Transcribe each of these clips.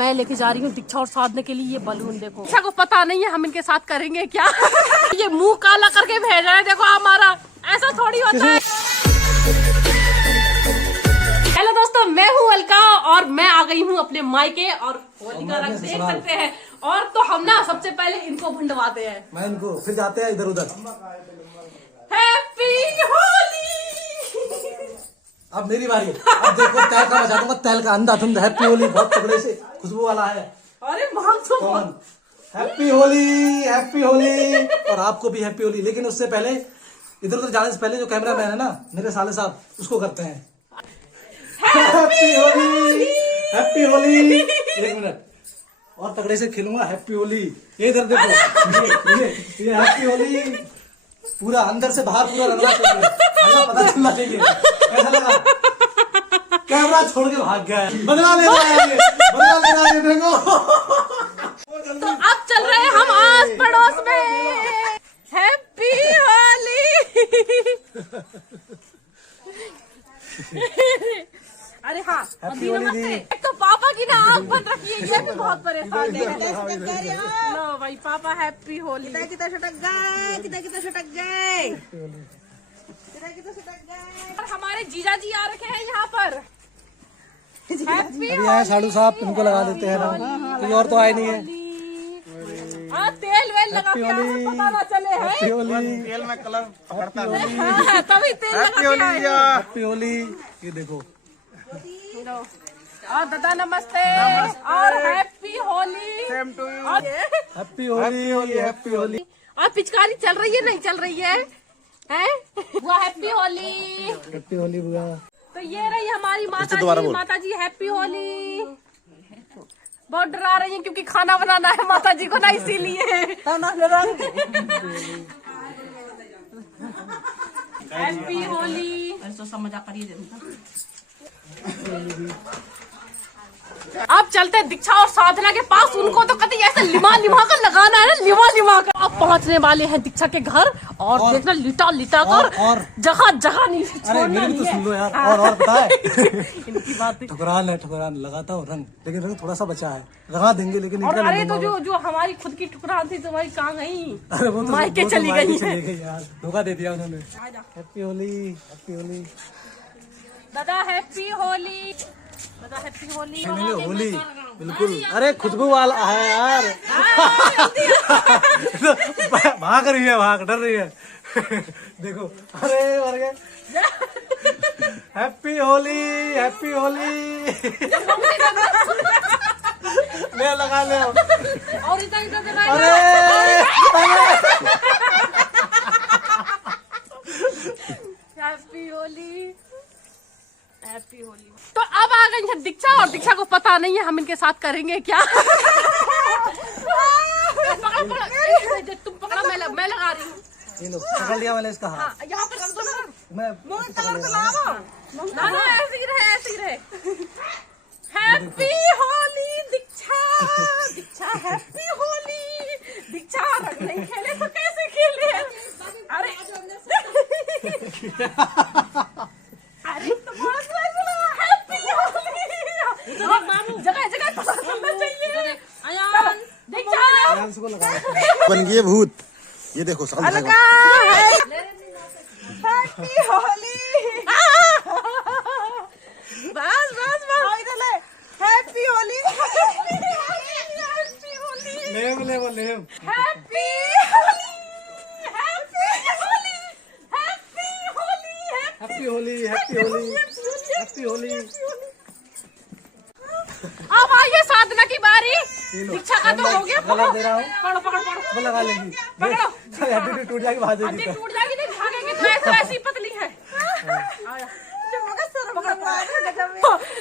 मैं लेके जा रही हूँ दीक्षा और साधने के लिए ये बलून। देखो दीक्षा को पता नहीं है हम इनके साथ करेंगे क्या। ये मुंह काला करके भेज रहा है, देखो हमारा ऐसा थोड़ी होता है। हेलो दोस्तों, मैं हूँ अलका और मैं आ गई हूँ अपने मायके और होली का रंग देख सकते हैं। और तो हम ना सबसे पहले इनको भंडवाते हैं, मैं इनको फिर जाते हैं इधर उधर। हैप्पी होली। अब मेरी बारी। अब देखो तैल का बजा दूंगा, तैल का अंधाधुंध। हैप्पी होली बहुत तगड़े से खुशबू वाला है। अरे मांग तो कौन? Happy Holi, happy Holi. और आपको भी हैप्पी होली। लेकिन उससे पहले इधर उधर जाने से पहले जो कैमरा मैन है ना मेरे साले साहब, उसको करते हैं हैप्पी होली, हैप्पी होली। एक मिनट और तगड़े से खेलूंगा हैप्पी होली। ये इधर देखो, ये हैप्पी होली पूरा अंदर से बाहर पूरा रंगना चाहिए, ऐसा पता चलना चाहिए। कैसा लगा? कैमरा छोड़ के भाग गया है। बदला ले रहा है, बदला ले रहा है। देखो तो अब चल रहे हैं हम आस पड़ोस में। हैप्पी होली। अरे हाँ, हैप्पी होली दी। एक तो पापा की ना आँख बंद रखी है, ये भी बहुत परेशान है। लो भाई पापा हैप्पी होली। कितना छटक गए, कितना छटक गए, और हमारे जीजा जी आ रखे हैं यहाँ पर। हैप्पी अभी आए साधु साहब, इनको लगा देते हैं ना, कोई और तो आए नहीं है। तेल वेल लगा के आए, पता ना चले है। हैप्पी होली, तेल में कलर पकड़ता है। हाँ, तभी तेल लगा के आए। हैप्पी होली। ये देखो और दादा नमस्ते और happy Holi. Same to you. Happy Holi, happy Holi. और पिचकारी चल रही है नहीं चल रही है, हैं? वो हैप्पी होली। हैप्पी होली बुआ। तो ये रही हमारी माता जी हैप्पी होली। बहुत डरा रही है क्योंकि खाना बनाना है माता जी को ना, इसीलिए। हैप्पी होली। तो समझा करिए। अब चलते हैं दीक्षा और साधना के पास। उनको तो कभी ऐसे लिमा लिमा कर लगाना है ना, लिमा लिमा कर। अब पहुंचने वाले हैं दीक्षा के घर और देखना लिटा लिटा कर और जगह जगह नहीं अरे छोड़ना मेरी तो नहीं सुन लो है। यार। और पता है इनकी बात। ठुकरान है, ठुकरान लगाता हूँ रंग, लेकिन रंग थोड़ा सा बचा है, लगा देंगे लेकिन और इनका अरे नहीं तो लूंगा। जो हमारी खुद की ठुकरान थी तो वही कहाँ गई? अरे वो तो मायके चली गई है। यार, धोखा दे दिया उन्होंने। Happy Holi, happy Holi. दादा हैप्पी होली, दादा हैप्पी होली। होली बिल्कुल। अरे खुशबू वाला है यार। भाग रही है, भाग डर रही है। देखो अरे मर गए। Happy Holi, happy Holi. ले लगा ले। और इधर इधर अरे हैप्पी होली, हैप्पी होली। तो अब आ गई है दीक्षा और दीक्षा को पता नहीं है हम इनके साथ करेंगे क्या। पकड़ पकड़, तुम पकड़ा, मैं लगा रही हूँ। ये लो पकड़ लिया मैंने इसका हाथ। यहाँ पर रख दो ना। मैं ना ना ऐसे ही रहे, ऐसे ही रहे। हैप्पी होली दीक्षा, दीक्षा हैप्पी होली। दीक्षा रंग नहीं खेले तो कैसे खेले? अरे अरे तो बहुत मजा लगा। हैप्पी होली। जगह जगह पता चलना चाहिए। दीक्षा इसको लगा। बन गई भूत। ये देखो सकल हैप्पी होली। बस बस बस हैप्पी होली, हैप्पी होली, लेम ले वो लेम। Happy Holi, happy Holi, happy Holi, happy Holi, happy Holi, happy Holi. अब आइए साधना की बारी। दीक्षा का तो हो गया। कलर दे रहा हूँ, पकड़ो पकड़ो पकड़ो, वो लगा लेगी। पकड़ो। हड्डी टूट जाएगी, भाग हड्डी जाएगी। टूट जाएगी, नहीं भागेगी तो ऐसे ऐसी पतली है।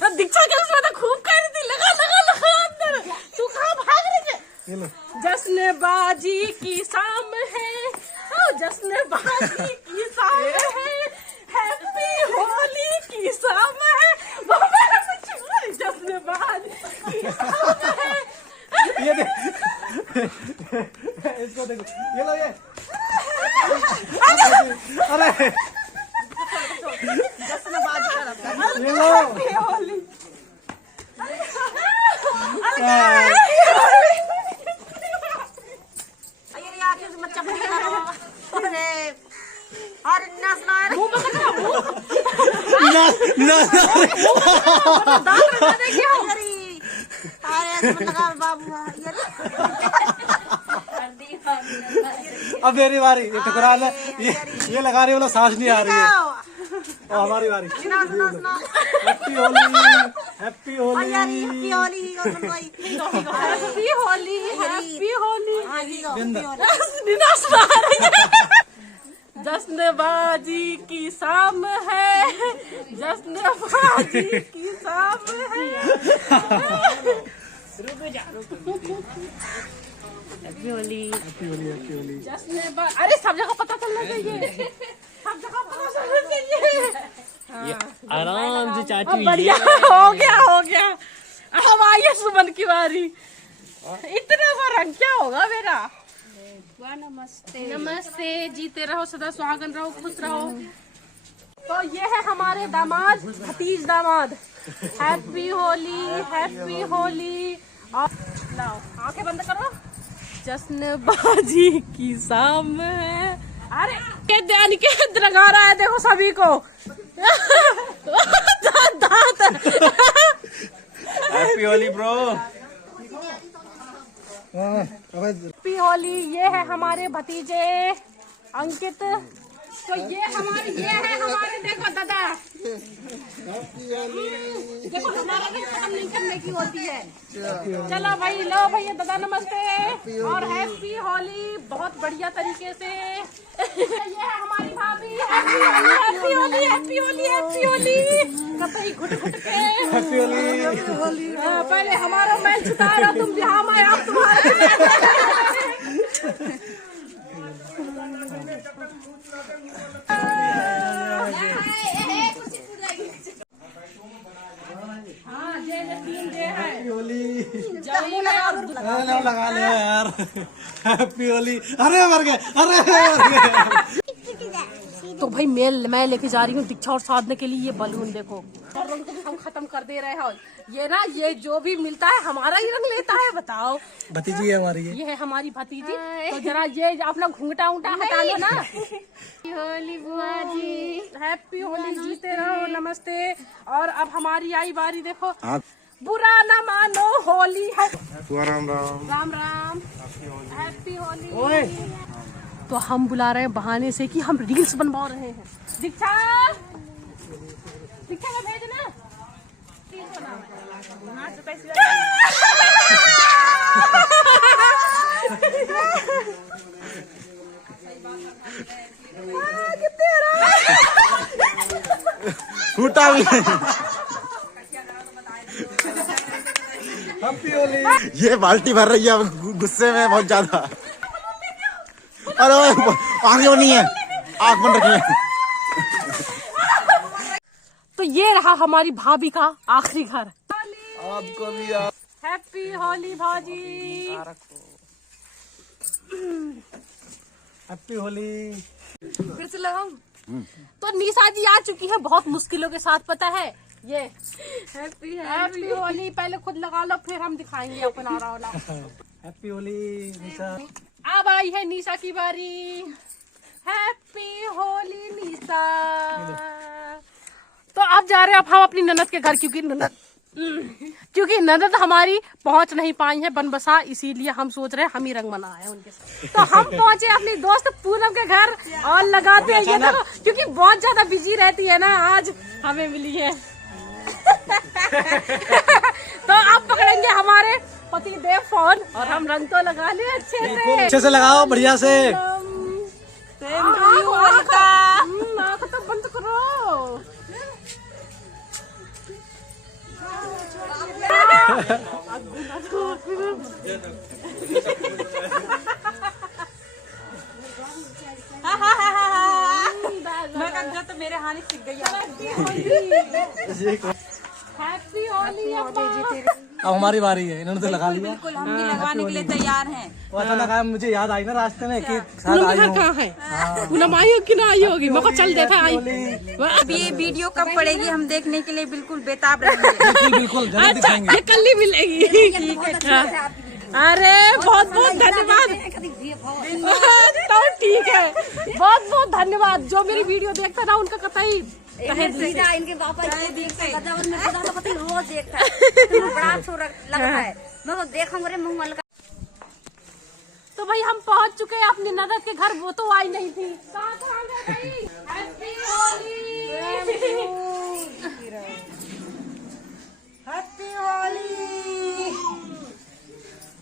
तो दीक्षा के उसमें तो खूब कह रही थी लगा लगा लगा अंदर। तू कहाँ भाग रही है? ये लो। जश्न बाजी की शाम है, जश्न बाजी की शाम है, हैप्पी होली की शाम है। जश्न बाजी की शाम है। ये देख, इसको देखो, ये लो ये। अरे जश्न बाजी कर ये लो। होली। ये आके से मच्छा पड़ी अरे अरे नाचना है मुंह पकड़ रहा मुंह दांत लगा दे क्या अरे ऐसे मत लगा बाबू ये अब मेरी बारी। ये टकरा ले, ये लगा रही बोला सांस नहीं आ रही है। और हमारी बारी। नाच नाच नाच हैप्पी होली, हैप्पी होली। यार हैप्पी होली और मनवाई हैप्पी होली हैप्पी होली हां जी बिंद। जश्नबाजी की शाम है, जश्नबाजी की शाम है। Happy Holi happy Holi, happy Holi. अरे सब जगह पता चलना चाहिए, सब जगह पता चलना चाहिए। आराम से चाचू अब बढ़िया हो गया। अब आइए सुमन की बारी। इतना रंग क्या होगा मेरा। नमस्ते नमस्ते, जीते रहो सदा सुहागन रहो खुश रहो। तो ये है हमारे दामाद, भतीज दामाद। Happy Holi happy Holi. और लाओ आंखें बंद करो। जश्नबाजी की शाम है। अरे के ध्यान के लगा रहा है देखो सभी को। दांत happy Holi bro. Happy Holi. ये है हमारे भतीजे अंकित। तो ये है हमारे देखो दादा। देखो हमारा भी खत्म नहीं करने की होती है। चलो भाई लो भैया दादा नमस्ते और हैप्पी होली बहुत बढ़िया तरीके से। ये है हमारी भाभी। Happy Holi happy Holi happy Holi. कतई घुट घुट के हैप्पी होली। पहले हमारा मैच छुटा रहा तुम बिहार में आप तुम्हारे। लगा ले यार। हैप्पी होली। अरे मर गए, अरे मर गए। तो भाई मैं लेके जा रही हूँ दीक्षा और साधने के लिए ये बलून देखो। और रंग तो भी हम खत्म कर दे रहे हैं। ये ना ये जो भी मिलता है हमारा ही रंग लेता है। बताओ भतीजी है हमारी ये है हमारी भतीजी। तो जरा ये अपना घूंघटा उंगटा हटा लो ना। होली बुआ जी हैप्पी होली जीते रहो नमस्ते। और अब हमारी आई बारी देखो। बुरा ना मानो होली है। राम राम। राम राम हैप्पी होली। तो हम बुला रहे हैं बहाने से कि हम रील्स बनवा रहे हैं। दीक्षा दीक्षा का भेजना रील्स बनाओ। फूटा भी नहीं। हैप्पी होली। ये बाल्टी भर रही है अब गुस्से में बहुत ज्यादा। अरे आगे नहीं है, आंख बंद रखिए। तो ये रहा हमारी भाभी का आखिरी घर। आपको भी हैप्पी होली भाजी। हैप्पी होली। फिर से लगाऊं? तो निशा जी आ चुकी है बहुत मुश्किलों के साथ पता है। ये हैप्पी होली पहले खुद लगा लो फिर हम दिखाएंगे अपना वाला। हैप्पी होली निशा। अब आई है निशा की बारी। हैप्पी होली निशा। तो अब जा रहे हैं अब हम अपनी ननद के घर क्योंकि ननद हमारी पहुंच नहीं पाई है बनबसा, इसीलिए हम सोच रहे हैं हम ही रंग मनाए उनके साथ। तो हम पहुंचे अपनी दोस्त पूनम के घर और लगाते हैं ये देखो क्योंकि बहुत ज्यादा बिजी रहती है ना आज हमें मिली है। तो अब पकड़ेंगे हमारे पति देव फोन और हम रंग तो लगा ले अच्छे से लगाओ बढ़िया से। आँख तो बंद करो। मैं तो मेरे हानि सीख गई। हैप्पी होली अब्बा। अब हमारी बारी है, इन्होंने तो लगा लिया। बिल्कुल हम भी लगाने के लिए तैयार हैं। वो अचानक आया, मुझे याद आई ना रास्ते में कि शायद आई हूँ। कहाँ है पूनम आई हो कि ना आई होगी, मेरे को चल देखा आई। अब ये वीडियो कब पड़ेगी हम देखने के लिए बिल्कुल बेताब रहेंगे। बिल्कुल बिल्कुल जरूर दिखाएंगे। ये कल ही मिलेगी। अरे बहुत बहुत धन्यवाद। तो ठीक है, बहुत बहुत धन्यवाद। जो मेरी वीडियो देखता ना उनका कतई इनके पापा रोज देखता है, बड़ा अच्छा लगता है। मैं देखा मेरे मुंह मलका। तो भाई हम पहुंच चुके हैं अपनी ननद के घर, वो तो आई नहीं थी। कहाँ गए भाई? Happy Holi, happy Holi.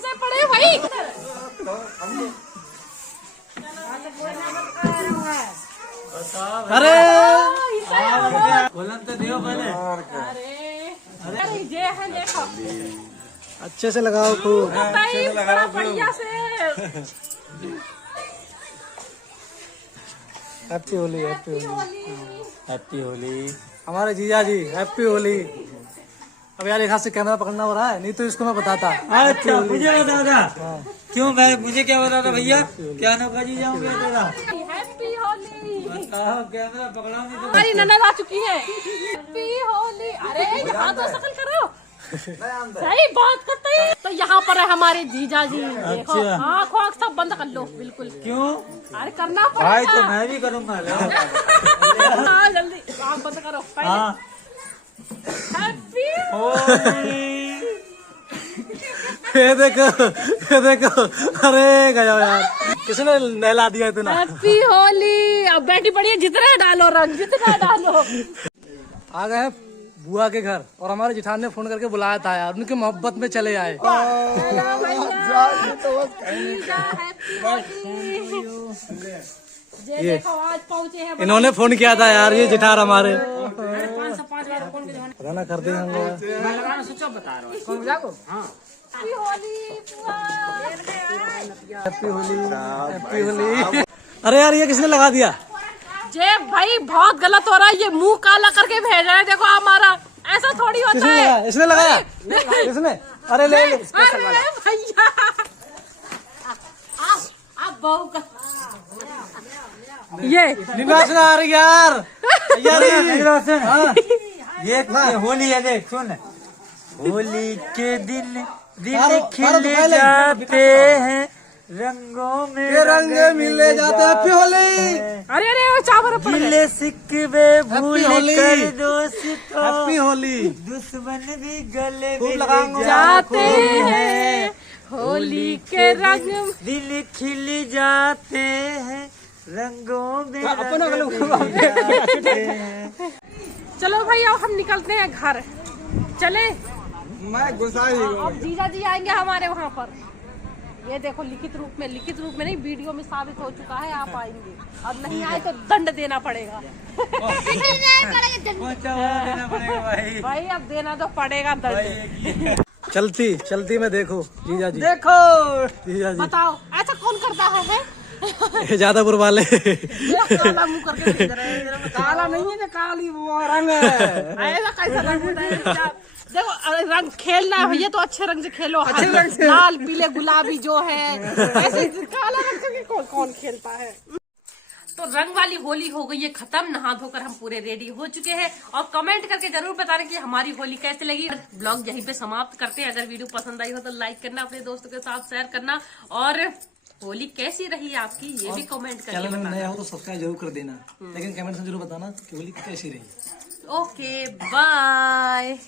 से पड़े भाई। अरे बोलन तो दियो पहले। अरे ये है देखो, अच्छे से लगाओ खूब। कतई बड़ा बढ़िया से। Happy Holi, happy Holi, happy Holi. हमारे जीजा जी हैप्पी होली। अब यार एक हाथ से कैमरा पकड़ना हो रहा है, नहीं तो इसको मैं बताता। अच्छा मुझे बता था क्यों मैं मुझे क्या बता था भैया, क्या ना जी जाऊँ क्या था। हैप्पी होली। कैमरा पकड़ा नहीं तो। हमारी ननद आ चुकी है। हैप्पी होली। अरे यहाँ तो शकल करो, सही बात करते हैं। तो यहाँ पर है हमारे जीजा जी। देखो आँख वाँख सब बंद कर लो बिल्कुल। क्यों अरे करना भाई पड़ेगा। तो मैं भी करूँगा। हाँ जल्दी आँख बंद करो पहले। हैप्पी ये देखो, ये देखो, अरे गया यार, किसने नहला दिया इतना। हैप्पी होली। अब बेटी पड़ी है, जितना डालो रंग, जितना डालो। आ गए हैं बुआ के घर और हमारे जिठान ने फोन करके बुलाया था यार, उनकी मोहब्बत में चले आए। ये देखो आज पहुँचे हैं। इन्होंने फोन किया था यार, ये जिठार हमारे गाना कर देंगे हम लोग। हैप्पी होली बुआ। Happy Holi, happy Holi. अरे यार ये किसने लगा दिया? जे भाई बहुत गलत हो रहा है, ये मुंह काला करके भेज रहा है। देखो हमारा ऐसा थोड़ी होता किसने है। लगाया? इसने लगाया? किसने? अरे ले ले। अरे भैया आप बहू का ये निवास आ रही यार, यार ये होली है, देख सुन। होली के दिन दिन मारो खिल तो पहले। जाते हैं, रंगों में ये रंग मिले जाते हैं। हैप्पी होली, अरे अरे चावर पड़ गए। गिले सिकवे भूल होली। कर दोस्तों, हैप्पी होली। दुश्मन भी गले खूब मिल लगाऊंगा। जाते हैं होली के रंग। दिल खिल जाते हैं, रंगों में रंग मिल जाते हैं। चलो भाई अब हम निकलते हैं घर। चले मैं गुस्सा ही अब जीजा जी आएंगे हमारे वहाँ पर। ये देखो लिखित रूप में नहीं वीडियो में साबित हो चुका है, आप आएंगे। अब नहीं आए तो दंड देना पड़ेगा। देना पड़ेगा भाई। भाई अब देना तो पड़ेगा दंड। चलती चलती में देखो जीजा जी, देखो जीजा जी बताओ ऐसा कौन करता है? ये जादवपुर वाले। काला मुंह करके भेज रहे हैं। काला नहीं है, काली वो रंग है। ऐसा कैसा रंग होता है? देखो रंग खेलना है भैया तो अच्छे रंग से खेलो। अच्छे रंग से लाल पीले गुलाबी जो है, ऐसे काला रंग से कौन खेलता है? तो रंग वाली होली हो गई है खत्म। नहा धोकर हम पूरे रेडी हो चुके हैं और कमेंट करके जरूर बताना कि हमारी होली कैसे लगी। ब्लॉग यहीं पे समाप्त करते हैं। अगर वीडियो पसंद आई हो तो लाइक करना, अपने दोस्तों के साथ शेयर करना और होली कैसी रही आपकी ये भी कमेंट करके चैनल में बताना। नया हो तो सब्सक्राइब जरूर कर देना, लेकिन कमेंट में जरूर बताना कि होली कैसी रही। Okay bye.